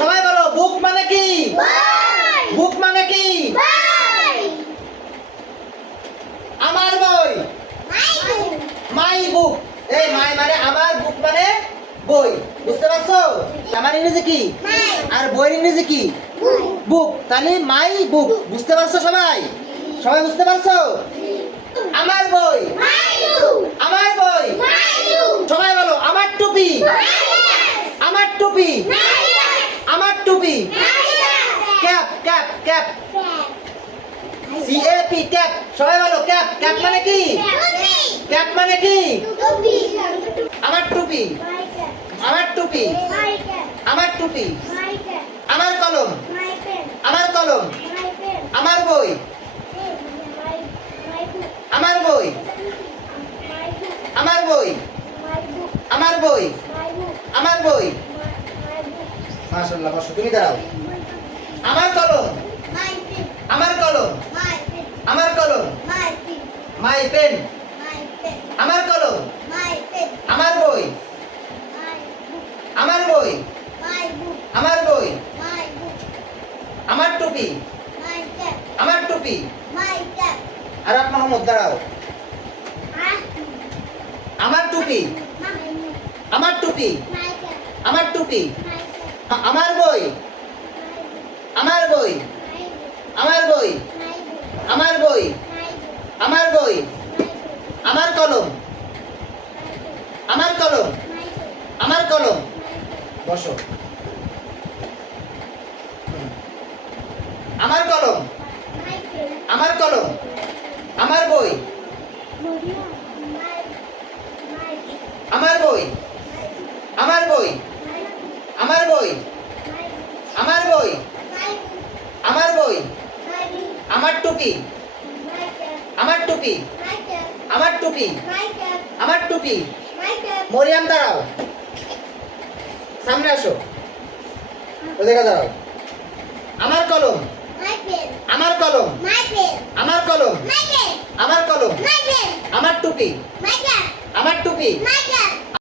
সবাই বলো বুক মানে কি? বুক মানে কি? আমার বই। মাই বুক। এই মাই মানে আমার, বুক মানে বই। বুঝতে পারছো? আমার ইংরেজি কি? আর বইয়ের ইংরেজি কি? বুক। তাহলে মাই বুক। বুঝতে পারছো সবাই? সবাই বুঝতে পারছো? আমার বই। আমার বই। সবাই বলো আমার টুপি। আমার টুপি। আমার টুপি। Cap cap cap. CAP cap. সবাই বলো ক্যাপ। ক্যাপ মানে কি? ক্যাপ মানে কি? আমার টুপি। আমার টুপি। আমার টুপি। আমার কলম। আমার কলম। আমার বই। আমার বই। আমার বই। আমার বই। আমার বই। মাশাআল্লাহ, বসো, তুমি দাঁড়াও। আমার কলম। আমার কলম। আমার কলম। My pen. আমার কলম। আমার বই। আমার বই। আমার বই। আমার টুপি। আমার টুপি। আর মোহাম্মদ দাঁড়াও। আমার টুপি। আমার টুপি। আমার টুপি। আমার বই। আমার বই। আমার বই। আমার বই। আমার বই। আমার কলম। আমার কলম। আমার কলম। বসো। আমার কলম। আমার কলম। আমার বই। আমার বই। আমার বই। আমার বই। আমার বই। আমার বই। আমার টুপি। আমার টুপি। আমার টুপি। আমার টুপি। মরিয়াম দাঁড়াও, সামনে আসো, ওদিকে দাঁড়াও। আমার কলম। আমার কলম। আমার কলম। আমার কলম। আমার টুপি। আমার টুপি।